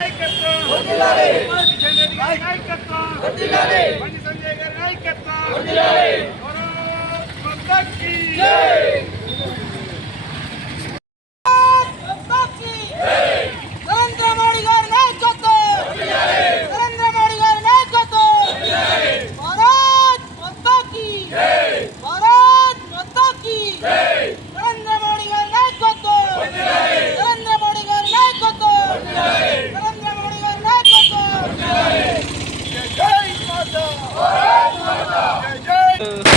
నాయకత్వం! సంజయ్ గారి నాయకత్వం! later.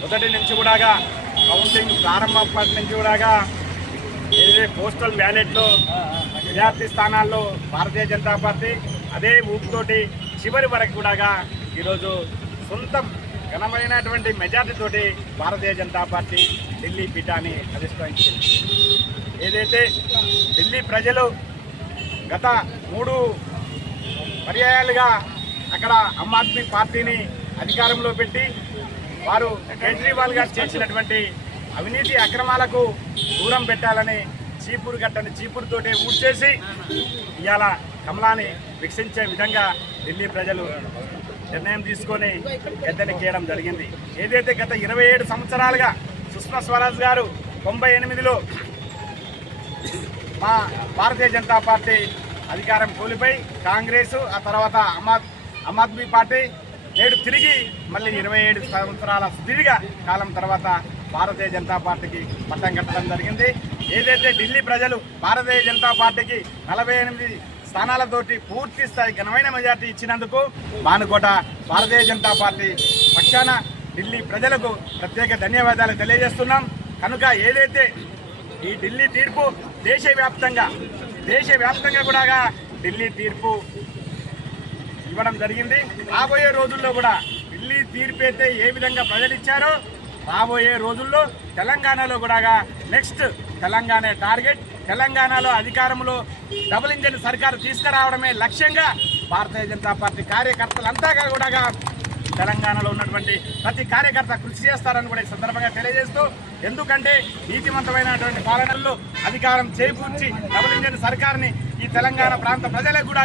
మొదటి నుంచి కూడా కౌంటింగ్ ప్రారంభప్పటి నుంచి కూడా ఏదైతే పోస్టల్ బ్యాలెట్లో విద్యార్థి స్థానాల్లో భారతీయ జనతా పార్టీ అదే ఊపుతోటి చివరి వరకు కూడా ఈరోజు సొంతం ఘనమైనటువంటి మెజార్టీతోటి భారతీయ జనతా పార్టీ ఢిల్లీ పీఠాన్ని అధిష్ఠించింది ఏదైతే ఢిల్లీ ప్రజలు గత మూడు పర్యాయాలుగా అక్కడ ఆమ్ ఆద్మీ పార్టీని అధికారంలో పెట్టి వారు కేజ్రీవాల్ గారు చేసినటువంటి అవినీతి అక్రమాలకు దూరం పెట్టాలని చీపురు గట్టని చీపురుతోటే ఊడ్చేసి ఇవాళ కమలాన్ని వికసించే విధంగా ఢిల్లీ ప్రజలు నిర్ణయం తీసుకొని గద్దెనెక్కేయడం జరిగింది. ఏదైతే గత ఇరవై ఏడు సంవత్సరాలుగా సుష్మా స్వరాజ్ గారు తొంభై ఎనిమిదిలో మా భారతీయ జనతా పార్టీ అధికారం కోల్పోయి కాంగ్రెస్ ఆ తర్వాత ఆమ్ ఆమ్ ఆద్మీ పార్టీ నేడు తిరిగి మళ్ళీ ఇరవై ఏడు సంవత్సరాల సుదీర్ఘ కాలం తర్వాత భారతీయ జనతా పార్టీకి పట్టం కట్టడం జరిగింది. ఏదైతే ఢిల్లీ ప్రజలు భారతీయ జనతా పార్టీకి నలభై ఎనిమిది స్థానాలతోటి పూర్తి స్థాయి ఘనమైన మెజార్టీ ఇచ్చినందుకు భానుకోట భారతీయ జనతా పార్టీ పక్షాన ఢిల్లీ ప్రజలకు ప్రత్యేక ధన్యవాదాలు తెలియజేస్తున్నాం. కనుక ఏదైతే ఈ ఢిల్లీ తీర్పు దేశవ్యాప్తంగా దేశవ్యాప్తంగా కూడా ఢిల్లీ తీర్పు ఇవ్వడం జరిగింది. రాబోయే రోజుల్లో కూడా ఢిల్లీ తీర్పు అయితే ఏ విధంగా ప్రజలిచ్చారో రాబోయే రోజుల్లో తెలంగాణలో కూడా నెక్స్ట్ తెలంగాణ టార్గెట్ తెలంగాణలో అధికారంలో డబుల్ ఇంజన్ సర్కారు తీసుకురావడమే లక్ష్యంగా భారతీయ జనతా పార్టీ కార్యకర్తలంతా కూడా తెలంగాణలో ఉన్నటువంటి ప్రతి కార్యకర్త కృషి చేస్తారని కూడా ఈ సందర్భంగా తెలియజేస్తూ ఎందుకంటే నీతివంతమైనటువంటి పాలనల్లో అధికారం చేకూర్చి డబుల్ ఇంజన్ సర్కార్ని ఈ తెలంగాణ ప్రాంత ప్రజలకు కూడా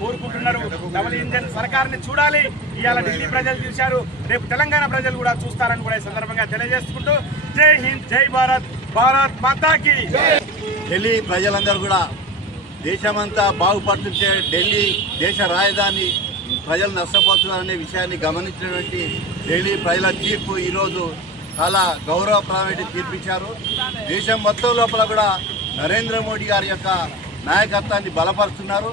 కోరుకుంటున్నారు. డబుల్ ఇంజన్ సర్కార్ని చూడాలి. ఇవాళ ఢిల్లీ ప్రజలు చూశారు. రేపు తెలంగాణ ప్రజలు కూడా చూస్తారని కూడా ఈ సందర్భంగా తెలియజేసుకుంటూ జై హింద్ జై భారత్ భారత్ మాతాకి! ఢిల్లీ ప్రజలందరూ కూడా దేశమంతా బాగుపడుతుంటే ఢిల్లీ దేశ రాజధాని ప్రజలు నష్టపోతున్నారనే విషయాన్ని గమనించినటువంటి ఢిల్లీ ప్రజల తీర్పు ఈరోజు చాలా గౌరవప్రదమైన తీర్పు ఇచ్చారు దేశం మొత్తం లోపల కూడా నరేంద్ర మోడీ గారి యొక్క నాయకత్వాన్ని బలపరుస్తున్నారు.